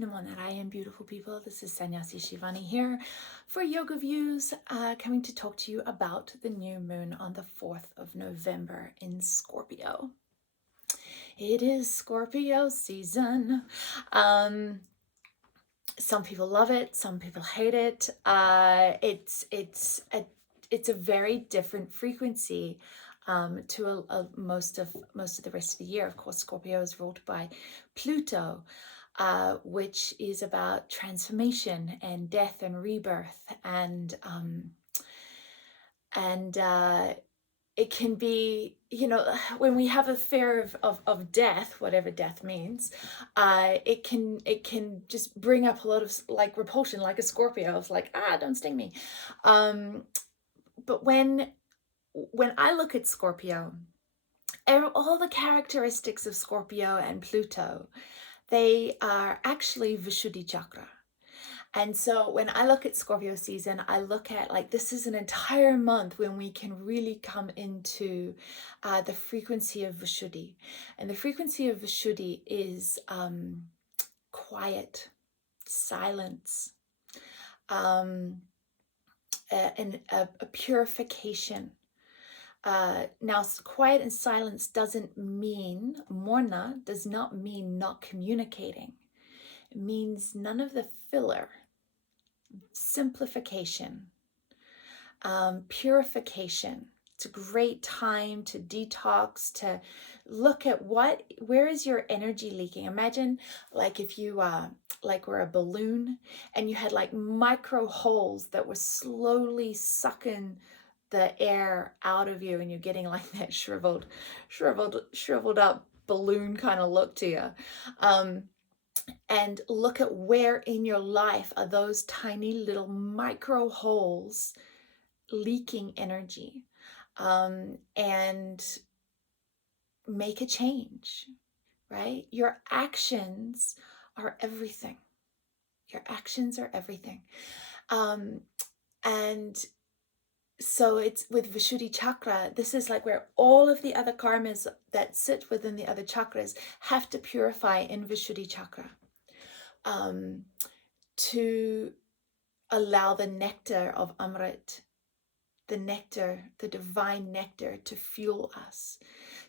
Namo Narayan, beautiful people. This is Sannyasi Shivani here for Yoga Views, coming to talk to you about the new moon on the 4th of November in Scorpio. It is Scorpio season. Some people love it, some people hate it. It's a very different frequency to most of the rest of the year. Of course, Scorpio is ruled by Pluto, which is about transformation and death and rebirth, and it can be, when we have a fear of death, whatever death means, it can just bring up a lot of like repulsion, like a Scorpio of like, don't sting me. But when I look at Scorpio, all the characteristics of Scorpio and Pluto, they are actually Vishuddhi chakra. And so when I look at Scorpio season, I look at like this is an entire month when we can really come into the frequency of Vishuddhi. And the frequency of Vishuddhi is quiet, silence, and a purification. Now, quiet and silence doesn't mean, morna does not mean not communicating. It means none of the filler, simplification, purification. It's a great time to detox, to look at where is your energy leaking. Imagine like if you were a balloon and you had like micro holes that were slowly sucking the air out of you, and you're getting like that shriveled up balloon kind of look to you. And look at where in your life are those tiny little micro holes leaking energy, and make a change, right? Your actions are everything. Your actions are everything. And so it's with Vishuddhi chakra, this is like where all of the other karmas that sit within the other chakras have to purify in Vishuddhi chakra, to allow the nectar of Amrit, the divine nectar, to fuel us.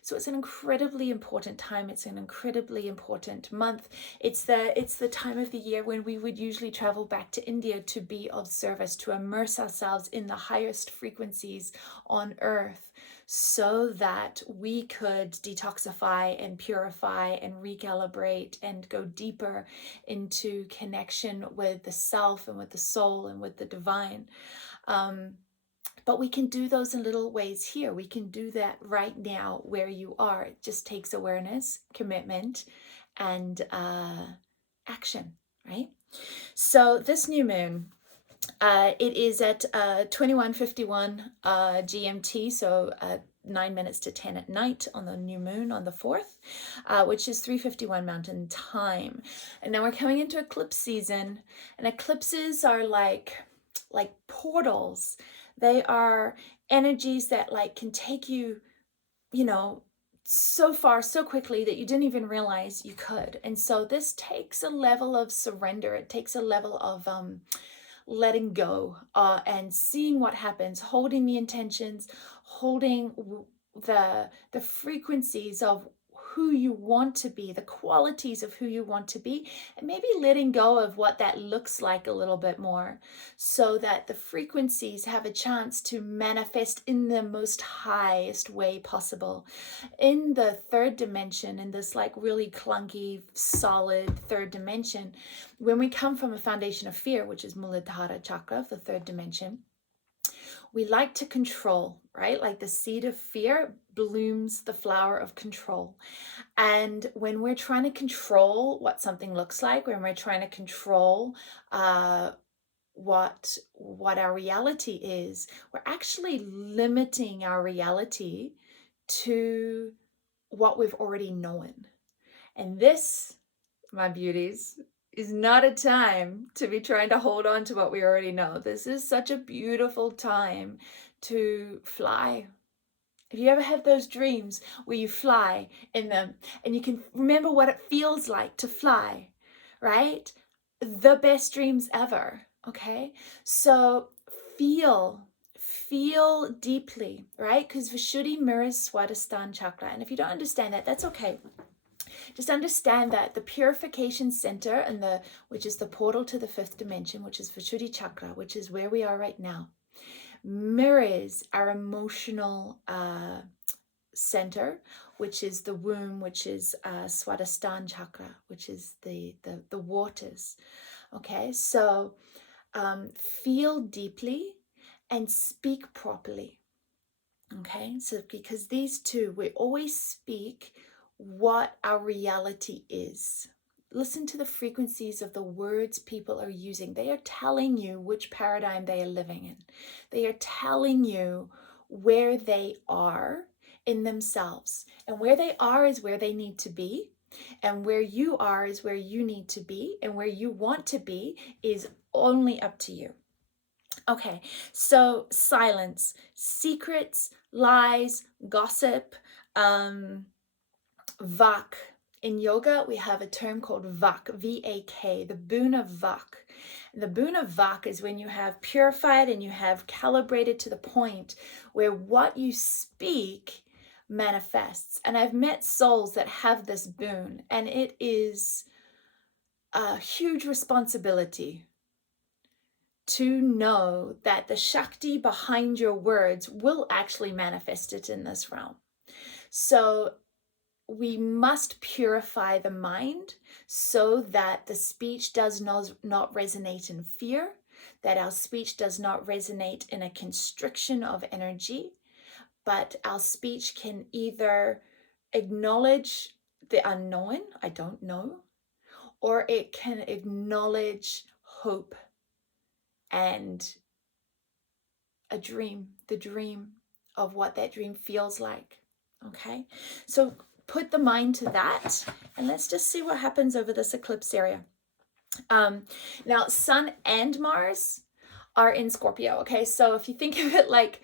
So it's an incredibly important time. It's an incredibly important month. It's the time of the year when we would usually travel back to India to be of service, to immerse ourselves in the highest frequencies on earth, so that we could detoxify and purify and recalibrate and go deeper into connection with the self and with the soul and with the divine. But we can do those in little ways here. We can do that right now where you are. It just takes awareness, commitment, and action, right? So this new moon, it is at 21:51 GMT, so 9 minutes to 10 at night on the new moon on the 4th, which is 3:51 Mountain Time. And now we're coming into eclipse season, and eclipses are like portals. They are energies that like can take you, so far, so quickly that you didn't even realize you could. And so this takes a level of surrender. It takes a level of letting go, and seeing what happens, holding the intentions, holding the frequencies of who you want to be, the qualities of who you want to be, and maybe letting go of what that looks like a little bit more, so that the frequencies have a chance to manifest in the most highest way possible. In the third dimension, in this like really clunky, solid third dimension, when we come from a foundation of fear, which is Muladhara chakra, the third dimension, we like to control, right? Like the seed of fear blooms the flower of control. And when we're trying to control what something looks like, when we're trying to control what our reality is, we're actually limiting our reality to what we've already known. And this, my beauties, is not a time to be trying to hold on to what we already know. This is such a beautiful time to fly. Have you ever had those dreams where you fly in them and you can remember what it feels like to fly, right? The best dreams ever, okay? So feel deeply, right? Because Vishuddhi mirrors Swadhisthana chakra. And if you don't understand that, that's okay. Just understand that the purification center and which is the portal to the fifth dimension, which is Vishuddhi chakra, which is where we are right now, mirrors our emotional center, which is the womb, which is Swadhisthana chakra, which is the waters. Okay, so feel deeply and speak properly. Okay, so because these two, we always speak what our reality is. Listen to the frequencies of the words people are using. They are telling you which paradigm they are living in. They are telling you where they are in themselves. And where they are is where they need to be. And where you are is where you need to be. And where you want to be is only up to you. Okay, so silence, secrets, lies, gossip, vak. In yoga, we have a term called vak, V-A-K, the boon of vak. The boon of vak is when you have purified and you have calibrated to the point where what you speak manifests. And I've met souls that have this boon, and it is a huge responsibility to know that the Shakti behind your words will actually manifest it in this realm. So we must purify the mind so that the speech does not resonate in fear, that our speech does not resonate in a constriction of energy, but our speech can either acknowledge the unknown, I don't know, or it can acknowledge hope and a dream, the dream of what that dream feels like. Okay, so put the mind to that and let's just see what happens over this eclipse area. Now, Sun and Mars are in Scorpio. Okay, so if you think of it like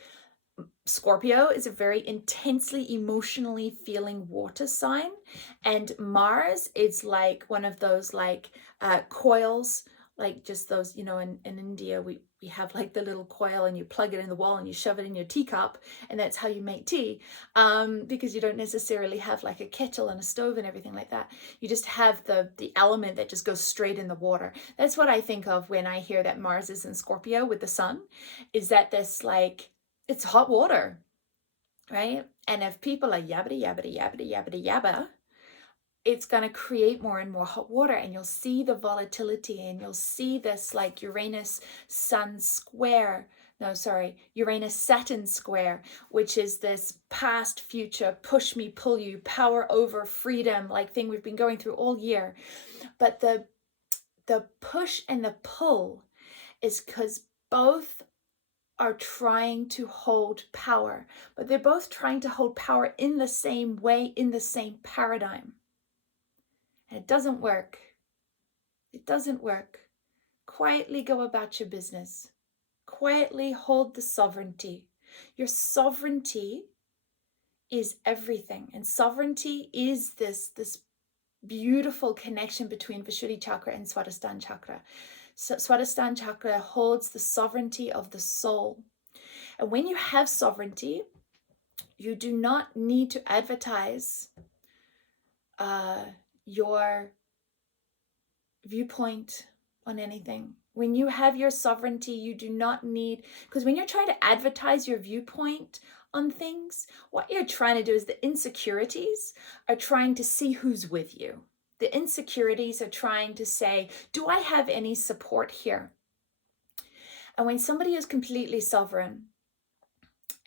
Scorpio is a very intensely emotionally feeling water sign, and Mars is like one of those like coils, like just those, in India we have like the little coil and you plug it in the wall and you shove it in your teacup, and that's how you make tea, because you don't necessarily have like a kettle and a stove and everything like that. You just have the element that just goes straight in the water. That's what I think of when I hear that Mars is in Scorpio with the sun, is that this like, it's hot water, right? And if people are yabbity, yabbity, yabbity, yabbity, yabba, it's going to create more and more hot water, and you'll see the volatility, and you'll see this like Uranus Saturn square, which is this past, future, push me, pull you, power over freedom, like thing we've been going through all year. But the push and the pull is because both are trying to hold power, but they're both trying to hold power in the same way, in the same paradigm. And it doesn't work. It doesn't work. Quietly go about your business. Quietly hold the sovereignty. Your sovereignty is everything. And sovereignty is this beautiful connection between Vishuddhi chakra and Swadhisthana chakra. So Swadhisthana chakra holds the sovereignty of the soul. And when you have sovereignty, you do not need to advertise your viewpoint on anything. When you have your sovereignty, you do not need, because when you're trying to advertise your viewpoint on things, what you're trying to do is the insecurities are trying to see who's with you. The insecurities are trying to say, do I have any support here? And when somebody is completely sovereign,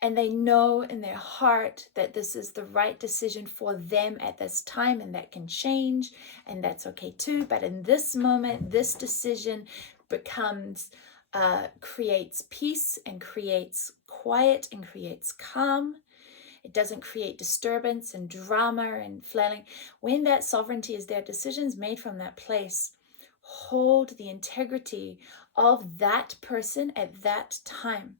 and they know in their heart that this is the right decision for them at this time, and that can change, and that's okay too. But in this moment, this decision creates peace and creates quiet and creates calm. It doesn't create disturbance and drama and flailing. When that sovereignty is there, decisions made from that place hold the integrity of that person at that time.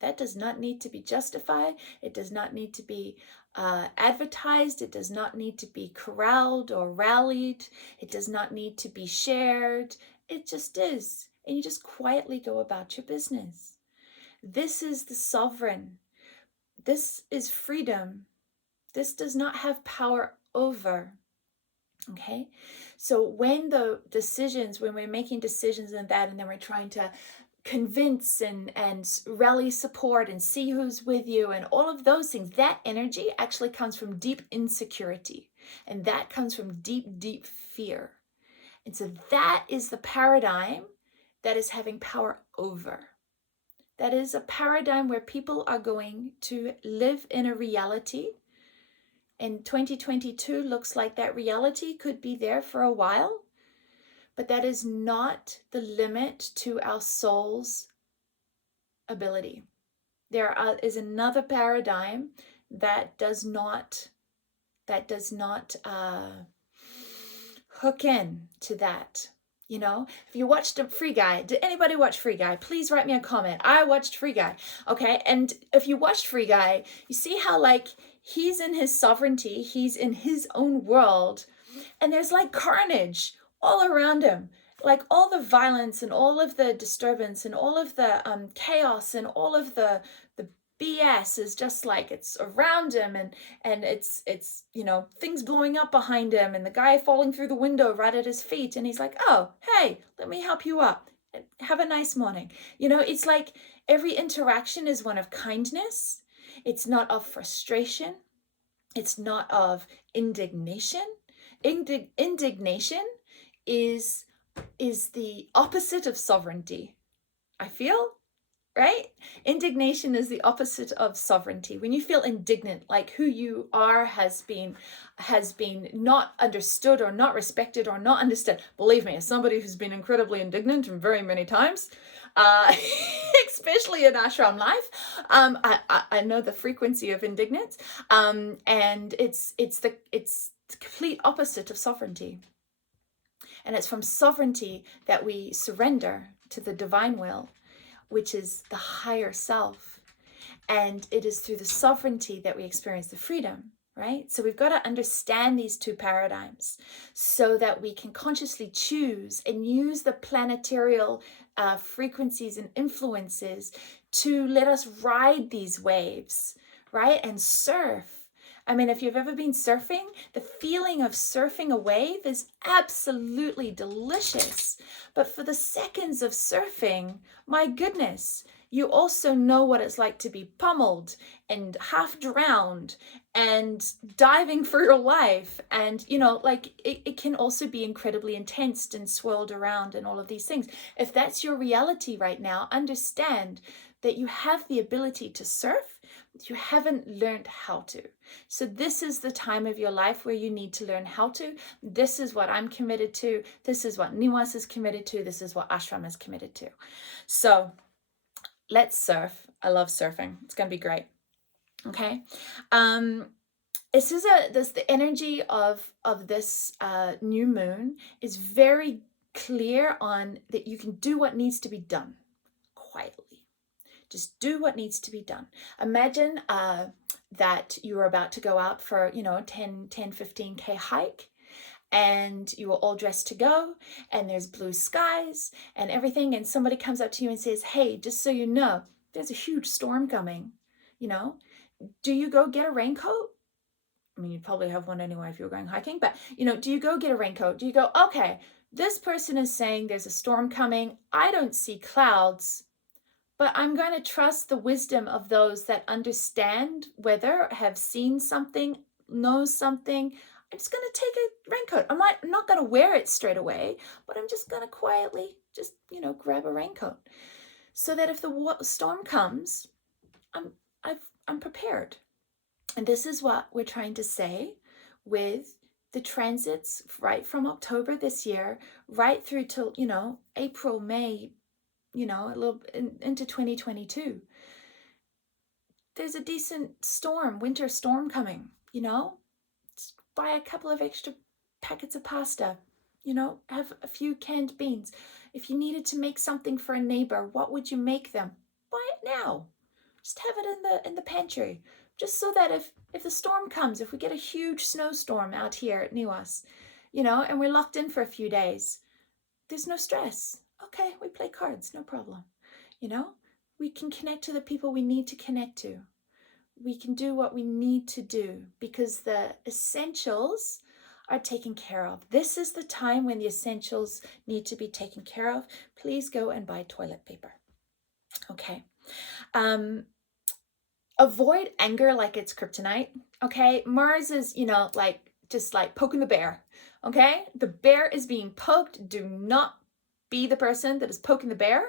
That does not need to be justified. It does not need to be advertised. It does not need to be corralled or rallied. It does not need to be shared. It just is. And you just quietly go about your business. This is the sovereign. This is freedom. This does not have power over. Okay, so when we're making decisions and that, and then we're trying to convince and rally support and see who's with you and all of those things, that energy actually comes from deep insecurity, and that comes from deep fear. And so that is the paradigm that is having power over. That is a paradigm where people are going to live in a reality. And 2022 looks like that reality could be there for a while, but that is not the limit to our soul's ability. There is another paradigm that does not hook in to that. You know, if you watched Free Guy, did anybody watch Free Guy? Please write me a comment. I watched Free Guy. Okay, and if you watched Free Guy, you see how like he's in his sovereignty, he's in his own world, and there's like carnage all around him. Like all the violence and all of the disturbance and all of the chaos and all of the BS is just like it's around him, and it's you know, things blowing up behind him and the guy falling through the window right at his feet, and he's like, oh hey, let me help you up, have a nice morning. You know, it's like every interaction is one of kindness. It's not of frustration. It's not of indignation. Indignation is the opposite of sovereignty, I feel. Right? Indignation is the opposite of sovereignty. When you feel indignant, like who you are has been not understood or not respected or not understood. Believe me, as somebody who's been incredibly indignant and very many times, especially in ashram life, I know the frequency of indignance, and it's the complete opposite of sovereignty. And it's from sovereignty that we surrender to the divine will, which is the higher self. And it is through the sovereignty that we experience the freedom, right? So we've got to understand these two paradigms so that we can consciously choose and use the planetarial frequencies and influences to let us ride these waves, right? And surf. I mean, if you've ever been surfing, the feeling of surfing a wave is absolutely delicious. But for the seconds of surfing, my goodness, you also know what it's like to be pummeled and half drowned and diving for your life. And, you know, like it can also be incredibly intense and swirled around and all of these things. If that's your reality right now, understand that you have the ability to surf. You haven't learned how to. So this is the time of your life where you need to learn how to. This is what I'm committed to. This is what Niwas is committed to. This is what Ashram is committed to. So let's surf. I love surfing. It's going to be great. Okay. This is the energy of this new moon is very clear on that you can do what needs to be done quietly. Just do what needs to be done. Imagine that you were about to go out for, 10, 15K hike, and you were all dressed to go, and there's blue skies and everything, and somebody comes up to you and says, hey, just so you know, there's a huge storm coming. Do you go get a raincoat? I mean, you'd probably have one anyway if you were going hiking, but, do you go get a raincoat? Do you go, okay, this person is saying there's a storm coming. I don't see clouds, but I'm going to trust the wisdom of those that understand weather, have seen something, know something. I'm just going to take a raincoat. I'm not going to wear it straight away, but I'm just going to quietly just, grab a raincoat so that if the storm comes, I'm prepared. And this is what we're trying to say with the transits right from October this year, right through till, April, May, a little into 2022. There's a decent winter storm coming, Just buy a couple of extra packets of pasta, have a few canned beans. If you needed to make something for a neighbor, what would you make them? Buy it now. Just have it in the pantry. Just so that if the storm comes, if we get a huge snowstorm out here at Niwas, and we're locked in for a few days, there's no stress. Okay, we play cards, no problem. We can connect to the people we need to connect to. We can do what we need to do because the essentials are taken care of. This is the time when the essentials need to be taken care of. Please go and buy toilet paper. Okay. Avoid anger like it's kryptonite. Okay. Mars is, just like poking the bear. Okay. The bear is being poked. Do not be the person that is poking the bear.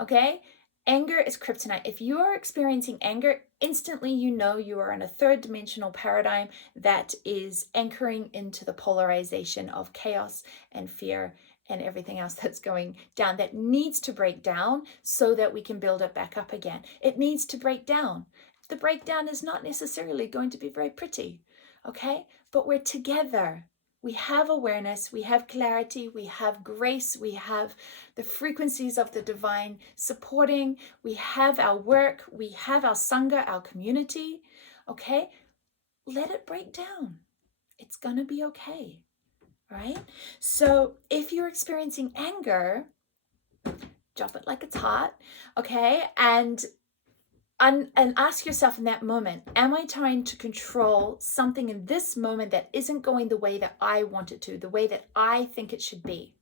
Okay. Anger is kryptonite. If you are experiencing anger, instantly you are in a third dimensional paradigm that is anchoring into the polarization of chaos and fear and everything else that's going down that needs to break down so that we can build it back up again. It needs to break down. The breakdown is not necessarily going to be very pretty, okay? But we're together. We have awareness, we have clarity, we have grace, we have the frequencies of the divine supporting, we have our work, we have our Sangha, our community, okay? Let it break down. It's gonna be okay, right? So if you're experiencing anger, drop it like it's hot, okay? And ask yourself in that moment, am I trying to control something in this moment that isn't going the way that I want it to, the way that I think it should be?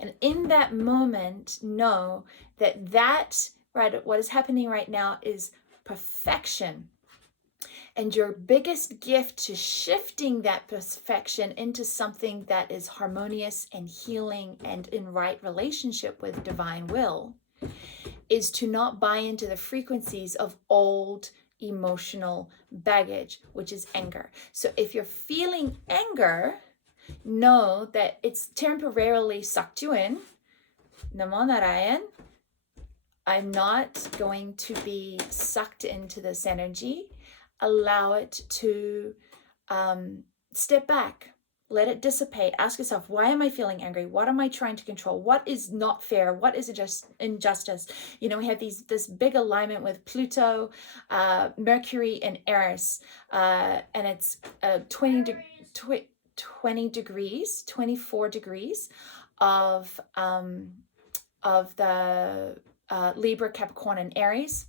And in that moment, know that right, what is happening right now is perfection. And your biggest gift to shifting that perfection into something that is harmonious and healing and in right relationship with divine will is to not buy into the frequencies of old emotional baggage, which is anger. So if you're feeling anger, know that it's temporarily sucked you in. Namo Narayan. I'm not going to be sucked into this energy. Allow it to step back. Let it dissipate. Ask yourself, why am I feeling angry? What am I trying to control? What is not fair? What is just injustice? We have this big alignment with Pluto, Mercury, and Eris, and it's 24 degrees of the Libra, Capricorn, and Aries.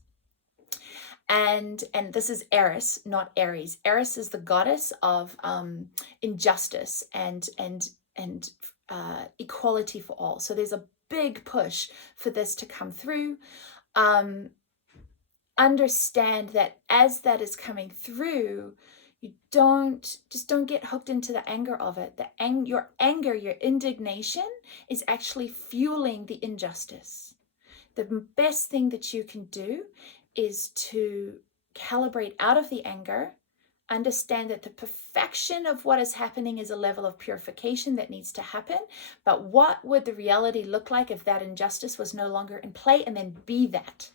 And this is Eris, not Aries. Eris is the goddess of injustice and equality for all. So there's a big push for this to come through. Understand that as that is coming through, you don't get hooked into the anger of it. Your anger, your indignation is actually fueling the injustice. The best thing that you can do is to calibrate out of the anger, understand that the perfection of what is happening is a level of purification that needs to happen. But what would the reality look like if that injustice was no longer in play? And then be that.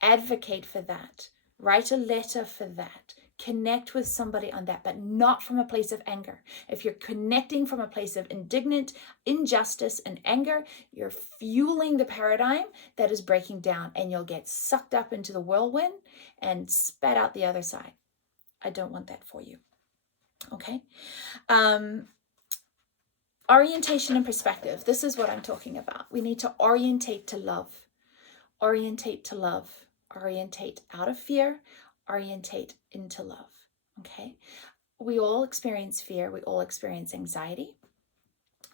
Advocate for that. Write a letter for that. Connect with somebody on that, but not from a place of anger. If you're connecting from a place of indignant injustice and anger, you're fueling the paradigm that is breaking down, and you'll get sucked up into the whirlwind and spat out the other side. I don't want that for you. Okay. Orientation and perspective. This is what I'm talking about. We need to orientate to love. Orientate to love. Orientate out of fear. Orientate into love. Okay. We all experience fear. We all experience anxiety.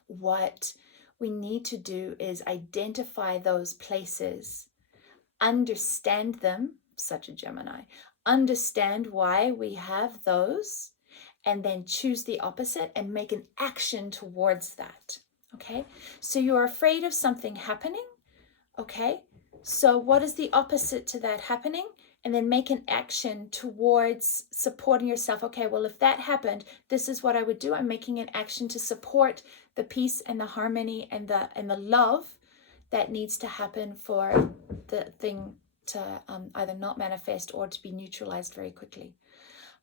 What we need to do is identify those places, understand them, such a Gemini, understand why we have those, and then choose the opposite and make an action towards that. Okay. So you're afraid of something happening. Okay. So what is the opposite to that happening? And then make an action towards supporting yourself. Okay, well, if that happened, this is what I would do. I'm making an action to support the peace and the harmony and the love that needs to happen for the thing to either not manifest or to be neutralized very quickly.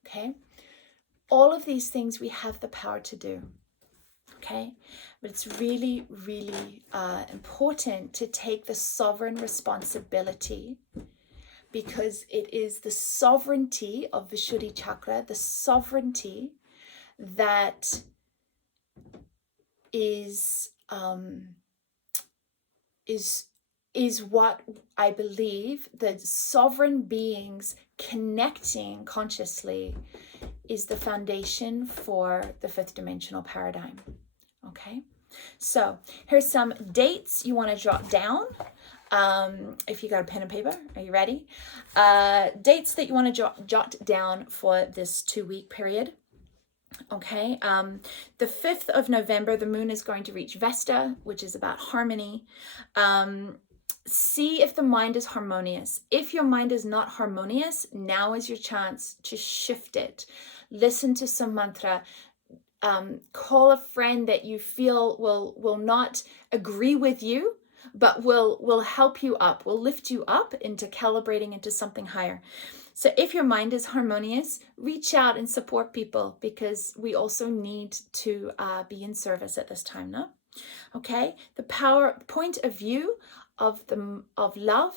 Okay, all of these things we have the power to do. Okay, but it's really, really important to take the sovereign responsibility because it is the sovereignty of Vishuddhi chakra, the sovereignty that is what I believe the sovereign beings connecting consciously is the foundation for the fifth dimensional paradigm. Okay, so here's some dates you want to jot down. If you got a pen and paper, are you ready? Dates that you want to jot down for this 2-week period. Okay, the 5th of November, the moon is going to reach Vesta, which is about harmony. See if the mind is harmonious. If your mind is not harmonious, now is your chance to shift it. Listen to some mantra. Call a friend that you feel will not agree with you, but will help you up, will lift you up into calibrating into something higher. So if your mind is harmonious, reach out and support people, because we also need to be in service at this time, no? Okay, the point of view of love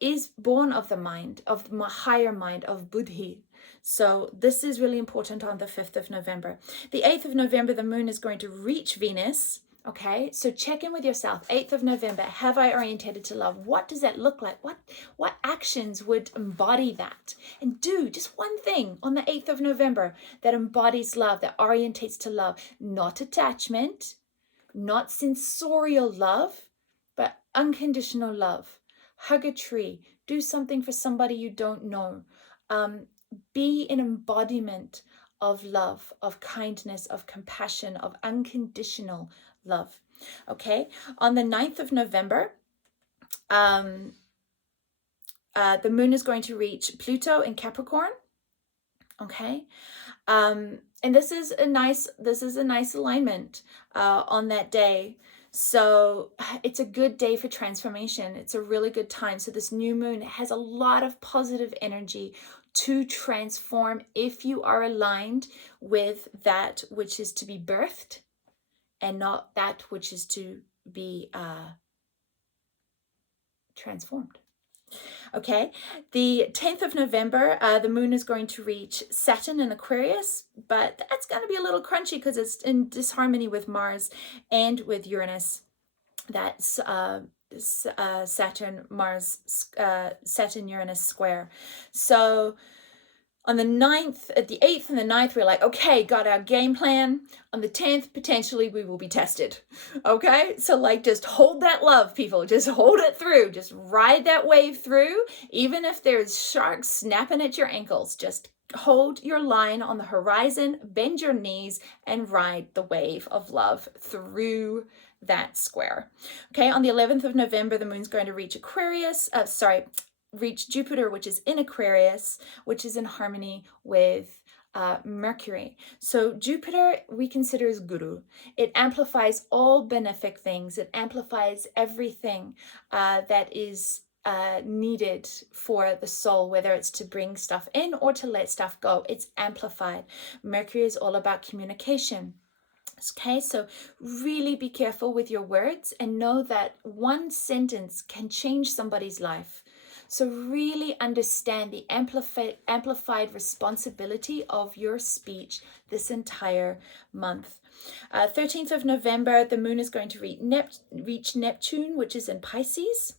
is born of the mind, of the higher mind, of Buddhi. So this is really important on the 5th of November. The 8th of November, the moon is going to reach Venus. Okay, so check in with yourself. 8th of November, have I orientated to love? What does that look like? What actions would embody that? And do just one thing on the 8th of November that embodies love, that orientates to love. Not attachment, not sensorial love, but unconditional love. Hug a tree. Do something for somebody you don't know. Be an embodiment of love, of kindness, of compassion, of unconditional love. Okay, on the 9th of November, the moon is going to reach Pluto in Capricorn. Okay, and this is a nice alignment on that day. So it's a good day for transformation. It's a really good time. So this new moon has a lot of positive energy to transform if you are aligned with that which is to be birthed and not that which is to be transformed. Okay, the 10th of November, the moon is going to reach Saturn in Aquarius, but that's going to be a little crunchy because it's in disharmony with Mars and with Uranus. That's Saturn Uranus square. So on the 9th, at the 8th and the 9th, we're like, okay, got our game plan. On the 10th, potentially we will be tested. Okay, so like just hold that love, people. Just hold it through. Just ride that wave through. Even if there's sharks snapping at your ankles, just hold your line on the horizon, bend your knees, and ride the wave of love through that square. Okay, on the 11th of November, the moon's going to reach reach Jupiter, which is in Aquarius, which is in harmony with Mercury. So Jupiter we consider as guru. It amplifies all benefic things. It amplifies everything that is needed for the soul, whether it's to bring stuff in or to let stuff go. It's amplified. Mercury is all about communication. Okay, so really be careful with your words and know that one sentence can change somebody's life. So really understand the amplified responsibility of your speech this entire month. 13th of November, the moon is going to reach Neptune, which is in Pisces.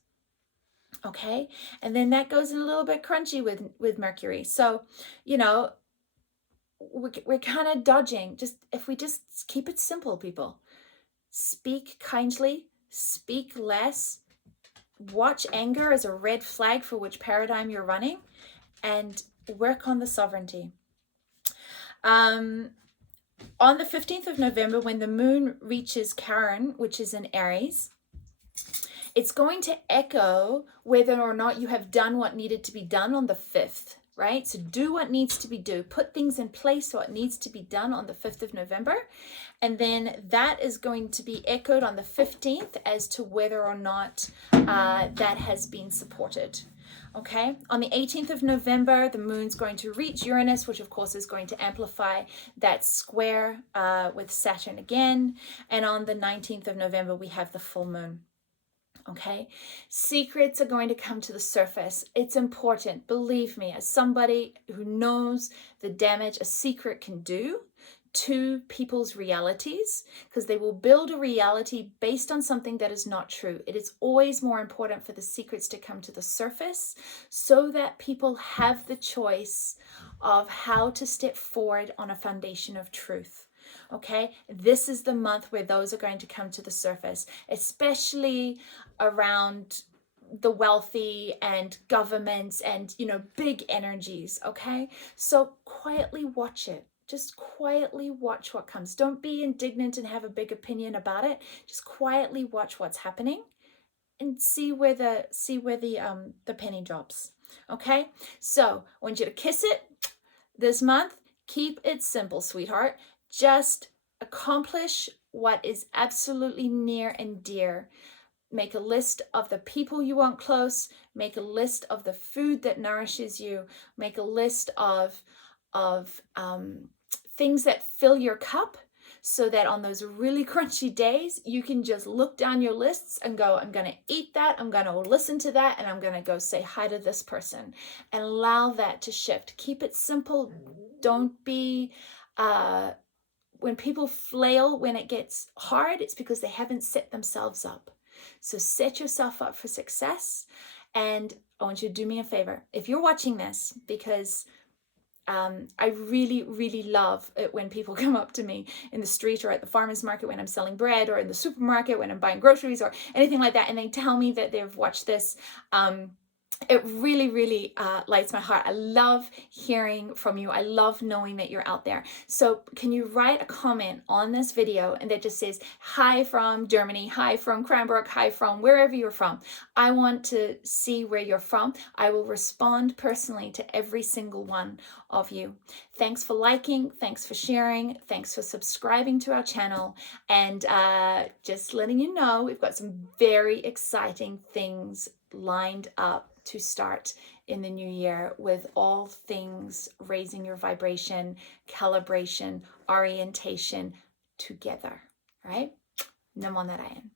Okay, and then that goes in a little bit crunchy with Mercury. So, you know, we're kind of dodging. If we just keep it simple, people. Speak kindly, speak less. Watch anger as a red flag for which paradigm you're running, and work on the sovereignty. On the 15th of November, when the moon reaches Chiron, which is in Aries, it's going to echo whether or not you have done what needed to be done on the 5th, right? So do what needs to be done. Put things in place so it needs to be done on the 5th of November. And then that is going to be echoed on the 15th as to whether or not that has been supported. Okay, on the 18th of November, the moon's going to reach Uranus, which of course is going to amplify that square with Saturn again. And on the 19th of November, we have the full moon. Okay, secrets are going to come to the surface. It's important, believe me, as somebody who knows the damage a secret can do to people's realities, because they will build a reality based on something that is not true. It is always more important for the secrets to come to the surface so that people have the choice of how to step forward on a foundation of truth. Okay, this is the month where those are going to come to the surface, especially around the wealthy and governments and, you know, big energies. Okay, so quietly watch it. Just quietly watch what comes. Don't be indignant and have a big opinion about it. Just quietly watch what's happening and see where the penny drops. Okay, so I want you to kiss it this month. Keep it simple, sweetheart. Just accomplish what is absolutely near and dear. Make a list of the people you want close. Make a list of the food that nourishes you. Make a list of things that fill your cup, so that on those really crunchy days, you can just look down your lists and go, I'm going to eat that, I'm going to listen to that, and I'm going to go say hi to this person, and allow that to shift. Keep it simple. Don't be, when people flail when it gets hard, it's because they haven't set themselves up. So set yourself up for success. And I want you to do me a favor. If you're watching this, because I really, really love it when people come up to me in the street or at the farmer's market when I'm selling bread, or in the supermarket when I'm buying groceries or anything like that, and they tell me that they've watched this. It really, really lights my heart. I love hearing from you. I love knowing that you're out there. So can you write a comment on this video and that just says, hi from Germany, hi from Cranbrook, hi from wherever you're from. I want to see where you're from. I will respond personally to every single one of you. Thanks for liking. Thanks for sharing. Thanks for subscribing to our channel. And just letting you know, we've got some very exciting things lined up to start in the new year, with all things raising your vibration, calibration, orientation together, right? Namon Narayan.